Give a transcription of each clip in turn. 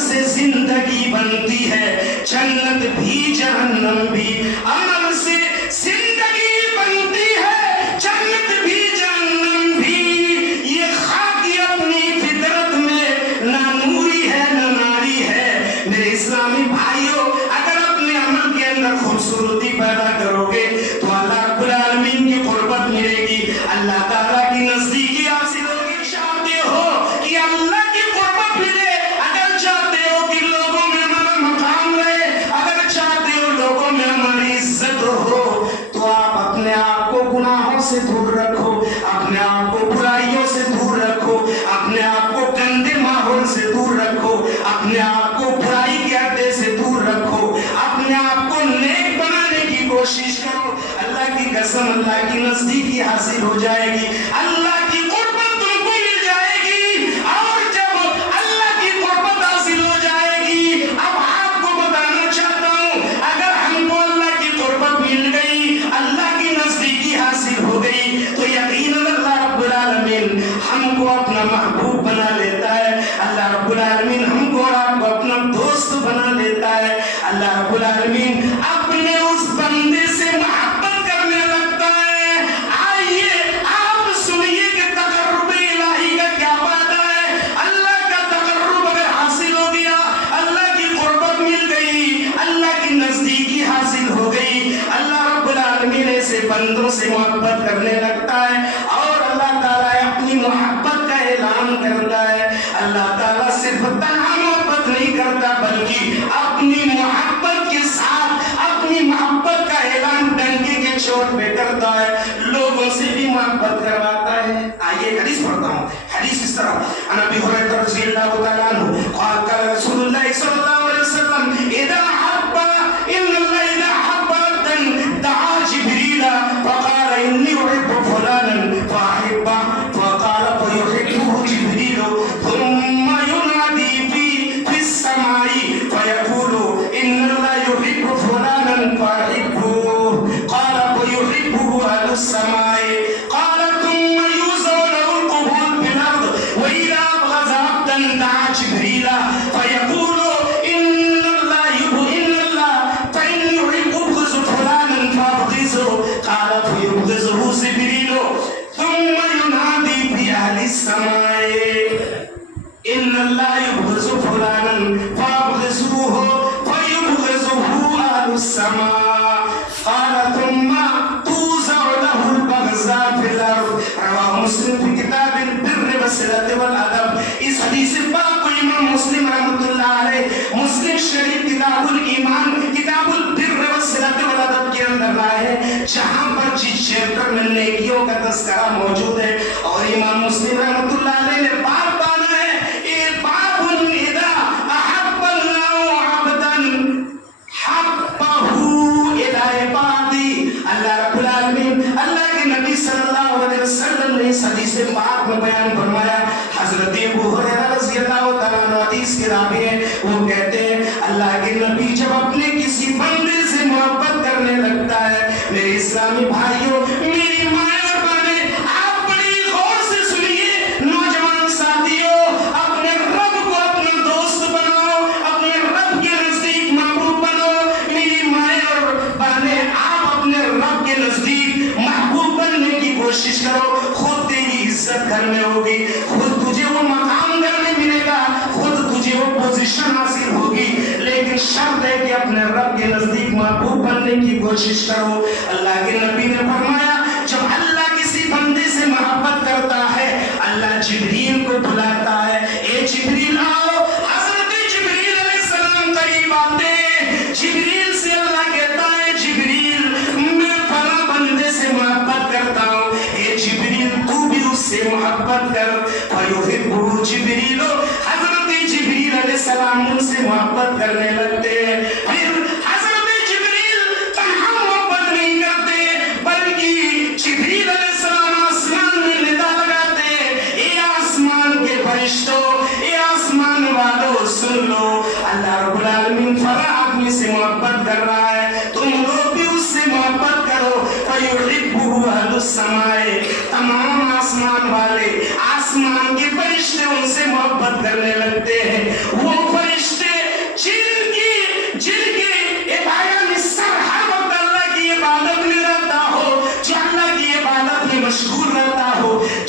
سے زندگی بنتی ہے، جنت بھی جہنم بھی، عمل سے زندگی بنتی ہے، جنت بھی جہنم بھی۔ یہ خاکی اپنی فطرت میں نہ نوری ہے نہ ناری ہے۔ میرے اسلامی بھائیوں، اگر اپنے عمل کے اندر خوبصورتی پیدا کرو گے تو اللہ رب العالمین کی قربت ملے گی، اللہ تعالیٰ کی نزدیکی حاصل ہوگی۔ چاہتے ہو کہ اللہ کی قربت ملے، اگر چاہتے ہو کہ لوگوں میں ہمارا مقام رہے، اگر چاہتے ہو لوگوں میں ہماری عزت ہو، تو آپ اپنے آپ کو گناہوں سے دور رکھو، اپنے آپ کو برائیوں سے دور رکھو، اپنے آپ کو گندے ماحول سے دور رکھو، اپنے آپ کو برائی کے اڈے سے دور رکھو، اپنے آپ کو نیک بنانے کی کوشش کرو۔ اللہ کی قسم، اللہ کی نزدیکی حاصل ہو جائے گی، اللہ کی قربت تم کو مل جائے گی۔ اور جب اللہ کی قربت حاصل ہو جائے گی، اب آپ کو بتانا چاہتا ہوں، اگر ہم کو اللہ کی قربت مل گئی، اللہ کی نزدیکی حاصل ہو گئی، تو یقیناً اللہ رب العالمین ہم کو اپنا محبوب بنا لیتا ہے، اللہ رب العالمین ہم کو اور آپ کو اپنا دوست بنا لیتا ہے، اللہ رب العالمین اپنے اس بندے سے محبت کرنے لگتا ہے۔ آئیے آپ سنیے کہ تقرب الہی کا کیا فائدہ ہے۔ اللہ کا تقرب اگر حاصل ہو گیا، اللہ کی قربت مل گئی، اللہ کی نزدیکی حاصل ہو گئی، اللہ رب العالمین ایسے بندوں سے محبت کرنے لگتا ہے، اور اللہ تعالیٰ اپنی محبت کا اعلان کرتا ہے۔ اللہ تعالیٰ صرف تنہا محبت نہیں کرتا، بلکہ اپنی محبت کے ساتھ اپنی محبت کا اعلان ڈنکے کے چوٹ پہ کرتا ہے، لوگوں سے بھی محبت کرواتا ہے۔ آئیے حدیث پڑھتا ہوں۔ حدیث اس طرح، عن ابی ہریرہ رضی اللہ تعالیٰ عنہ قال قال رسول اللہ صلی اللہ علیہ وسلم اذا حب ان اللہ اذا حب عبدا دعا جبریل فقال انی احب فلانا فاحبه فقال فيحبه جبریل ثم ينادي في السماء فيقول ان الله يحب فلانا فاحبه قال فيحبه اهل السماء قال ثم يوزع له القبول في الارض واذا ابغض عبدا دعا جبريل فيقول ان الله فاني ابغض فلانا فابغضه قال فيبغضه جبريل ثم ينادي في اهل السماء ان الله يبغض فلانا فابغضوه فيبغضه اهل السماء قال ثم توزع له البغضاء في الارض۔ رواه مسلم في کتاب البر والصلة والادب۔ اس حدیث پاک کو امام مسلم رحمۃ اللہ علیہ مسلم شریف کتاب الایمان کتاب البر والصلة والادب کے اندر لائے ہیں، جہاں پر جس چیپٹر میں نیکیوں کا تذکرہ موجود ہے، اور امام مسلم رحمۃ اللہ علیہ نے باب بانا ہے، اے باب اذا احب اللہ عبدا حبہ الی عبادی۔ اللہ رب العالمین، اللہ کے نبی صلی اللہ علیہ وسلم نے اس حدیث پاک میں بیان فرمایا، حضرت ابو ہریرہ رضی اللہ تعالیٰ عنہ حدیث کے راوی ہیں، وہ کہتے ہیں اللہ کے نبی جب اپنے کسی بندے سے محبت کرنے لگتا ہے، میرے اسلامی بھائیوں، میری مائیں اور بہنیں، آپ بڑی غور سے سنیے، نوجوان ساتھیوں، اپنے رب کو اپنا دوست بناؤ، اپنے رب کے نزدیک محبوب بنو۔ میری مائیں اور بہنیں، آپ اپنے رب کے نزدیک محبوب بننے کی کوشش کرو، خود تیری عزت گھر میں ہوگی، خود تجھے وہ مقام گھر میں ملے گا، خود تجھے وہ پوزیشن حاصل ہوگی، لیکن شرط ہے کہ اپنے رب کے نزدیک محبوب بننے کی کوشش کرو۔ اللہ کے نبی نے فرمایا جب اللہ کسی بندے سے محبت کرتا ہے، اللہ جبریل کو بلاتا ہے، اے جبریل آؤ۔ حضرت جبریل علیہ السلام قریب آتے ہیں، جبریل سے اللہ کہتا ہے جبریل میں فلاں بندے سے محبت کرتا ہوں، اے جبریل تو بھی اس سے محبت کر۔ فیحبہ جبریل، حضرت جبریل علیہ السلام ان سے محبت کرنے لگتے ہیں۔ پھر حضرت جبریل تنہا محبت نہیں کرتے، بلکہ جبریل علیہ السلام آسمان میں ندا لگاتے ہیں، اے آسمان کے فرشتوں، اے آسمان والوں سن لو، اللہ رب العالمین فلاں آدمی سے محبت کر رہا ہے، تم لوگ بھی اس سے محبت کرو۔ فیحبہ اہل السماء، تمام آسمان والے، آسمان کے فرشتے ان سے محبت کرنے لگتے ہیں، وہ فرشتے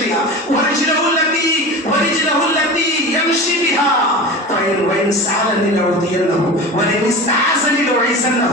بها ورجله التي يمشي بها وإن سألني لأعطينه ولئن استعاذني لأعيذنه।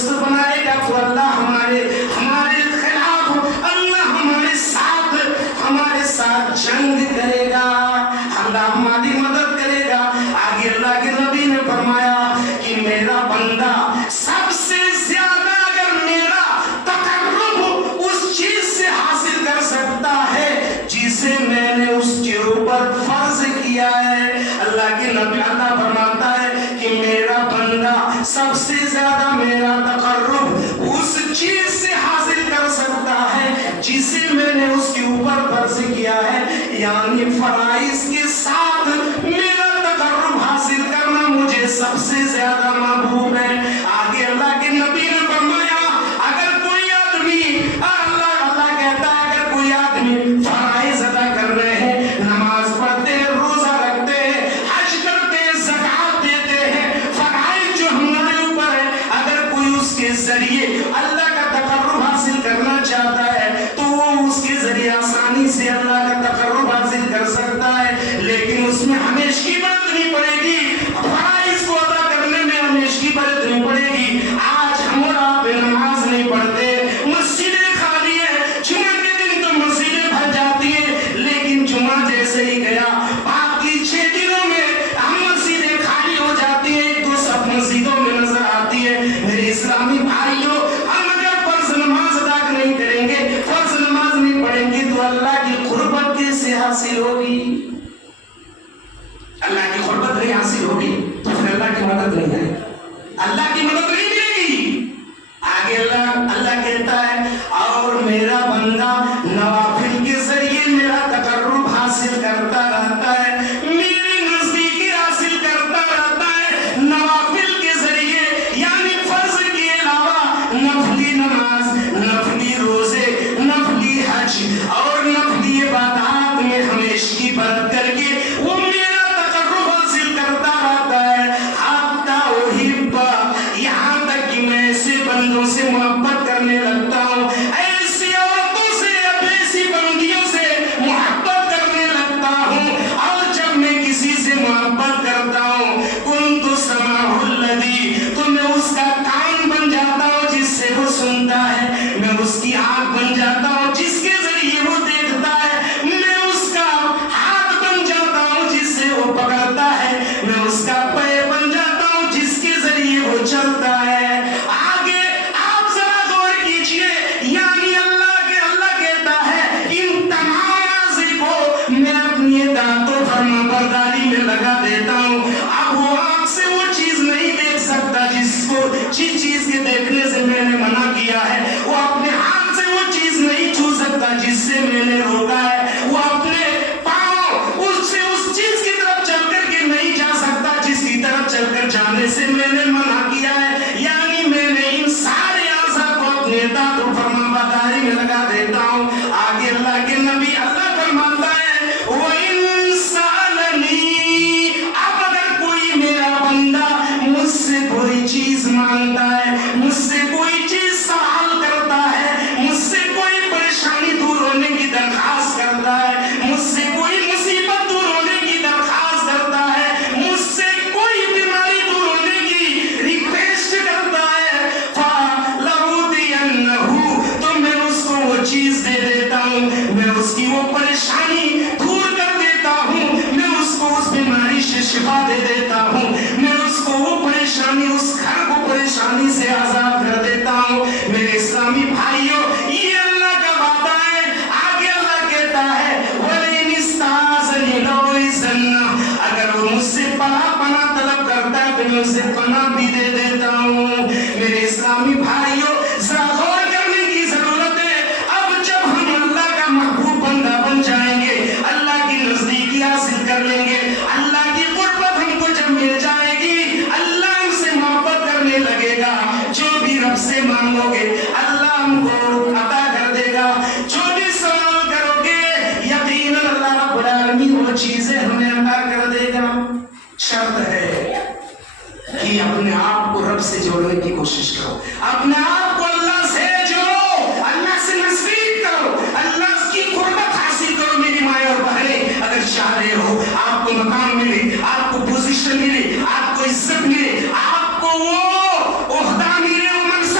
دوست بنائے گا تو اللہ ہمارے خلاف، اللہ ہمارے ساتھ جنگ کرے گا، اللہ ہماری مدد کرے گا۔ آگے اللہ کے نبی نے فرمایا کہ میرا بندہ سب سے زیادہ اگر میرا تقرب اس چیز سے حاصل کر سکتا ہے جسے میں نے اس کے اوپر فرض کیا ہے، اللہ کے نبی اللہ فرماتا ہے کہ میرا بندہ سب سے زیادہ میرا تقرب اس چیز سے حاصل کر سکتا ہے جسے میں نے اس کے اوپر فرض کیا ہے، یعنی فرائض کے ساتھ میرا تقرب حاصل کرنا مجھے سب سے زیادہ محبوب ہے۔ آگے اللہ کے نبی نے فرمایا اگر کوئی آدمی اللہ کہتا ہے اگر کوئی آدمی فرائض ادا کر رہے ہیں، نماز پڑھتے ہیں، روزہ رکھتے ہیں، حج کرتے ہیں، زکات دیتے ہیں، فرائض جو ہمارے اوپر ہے، اگر کوئی اس کے ذریعے اللہ کا تقرب حاصل کرنا چاہتا ہے تو وہ اس کے ذریعے آسانی سے اللہ کا تقرب حاصل کر سکتا ہے، لیکن اس میں ہمیشگی برتنی پڑے گی، فرائض کو ادا کرنے میں ہمیشگی برتنی پڑے گی۔ آج ہم اور آپ نماز نہیں پڑھتے، مسجدیں خالی ہیں، جمعہ کے دن تو مسجدیں بھر جاتی ہیں، لیکن جمعہ جیسے ہی گیا باقی 6 دنوں میں ہم مسجدیں خالی ہو جاتی ہیں، ایک دو سب مسجدوں میں نظر آتی ہے۔ میرے اسلامی بھائیوں، ہم اگر فرض نماز ادا نہیں کریں گے، فرض نماز نہیں پڑھیں گے تو اللہ کی قربت کیسے حاصل ہوگی؟ اللہ کی قربت نہیں حاصل ہوگی تو پھر اللہ کی مدد نہیں ہے، اللہ کی مدد نہیں ملے گی۔ آگے اللہ کہتا ہے اور میرا بندہ نوافل کے ذریعے میرا تقرب حاصل کرتا رہتا ہے، میری نزدیکی حاصل کرتا رہتا ہے، نوافل کے ذریعے یعنی فرض کے علاوہ نفلی نماز، نفلی روزے، نفلی حج اور نفلی عبادات میں ہمیشگی برت کر کے وہ میرا تقرب حاصل کرتا رہتا ہے۔ حتی احب، یہاں تک کہ میں ایسے بندوں سے محبت کرنے لگتا ہوں، ایسی عورتوں سے، ایسی بندیوں سے محبت کرنے لگتا ہوں، اور جب میں کسی سے محبت کرتا ہوں کنت سمعہ الذی، تو میں اس کا کان بن جاتا ہوں جس سے وہ سنتا ہے، میں اس کی آنکھ بن جاتا ہوں جس کے ذریعے وہ دیکھتا ہے، میں اس کا ہاتھ بن جاتا ہوں جس سے وہ پکڑتا ہے، میں اس کا پیر بن جاتا ہوں جس کے ذریعے وہ چلتا ہے۔ آگے آپ ذرا غور کیجئے، یعنی اللہ کہتا ہے ان تمام اعضاء کو میں اپنی اطاعت و فرما برداری میں لگا دیتا ہوں۔ اب وہ آنکھ سے وہ چیز نہیں دیکھ سکتا جس چیز کے دیکھنے سے میں نے منع کیا ہے، وہ اپنے ہاتھ سے وہ چیز نہیں چھو سکتا جس سے میں نے روکا ہے، وہ اپنے پاؤں اس چیز کی طرف چل کر کے نہیں جا سکتا جس کی طرف چل کر جانے سے میں نے منع کیا ہے، یعنی میں نے ان سارے اعضاء کو اپنے اطاعت و فرما برداری میں لگا دیتا ہوں۔ آگے اللہ کے نبی اللہ فرماتا ہے وَإِن سَأَلَنِي، اب اگر کوئی میرا بندہ مجھ سے کوئی چیز مانگتا ہے، مجھ سے کوئی چیز سوال کرتا ہے، مجھ سے کوئی پریشانی دور ہونے کی درخواست کرتا ہے، مجھ سے کوئی مصیبت دور ہونے کی درخواست کرتا ہے، مجھ سے کوئی بیماری دور ہونے کی ریکویسٹ کرتا ہے، فَلَأُوتِيَنَّهُ، تو میں اس کو وہ چیز دے دیتا ہوں، میں اس کی وہ پریشانی دور کر دیتا ہوں، میں اس کو اس بیماری سے شفا دے دیتا ہوں، میں اس کو وہ پریشانی، اس گھر کو پریشانی سے آزاد کر دیتا ہوں۔ میرے اسلامی بھائیوں، یہ اللہ کا وعدہ ہے۔ آگے اللہ کہتا ہے وَلَئِنِ اسْتَعَاذَنِي لَأُعِيذَنَّهُ، اگر وہ مجھ سے پناہ طلب کرتا ہے تو میں اسے پناہ بھی دے دیتا ہوں۔ میرے اسلامی بھائیوں، ذرا غور کرنے کی ضرورت ہے۔ اب جب ہم اللہ کا محبوب بندہ بن جائیں گے، اللہ کی نزدیکی حاصل کر لیں گے، اللہ کی قربت ہم کو جب مل جائے گی، اللہ ہم سے محبت کرنے لگے گا، جو بھی رب سے مانگو گے اللہ ہم کو عطا کر دے گا، جو بھی سوال کرو گے یقیناً اللہ رب العالمین وہ چیزیں ہمیں عطا کر دے گا۔ شرط ہے کہ اپنے آپ کو رب سے جوڑنے کی کوشش کرو، اپنے آپ کو اللہ سے جوڑو، اللہ سے نزدیک کرو، اللہ کی قربت حاصل کرو۔ میری مائیں اور بہنیں، اگر چاہ رہے ہو آپ کو مقام ملے، آپ کو پوزیشن ملے، آپ کو عزت ملے، آپ کو وہ عہدہ ملے، وہ منصب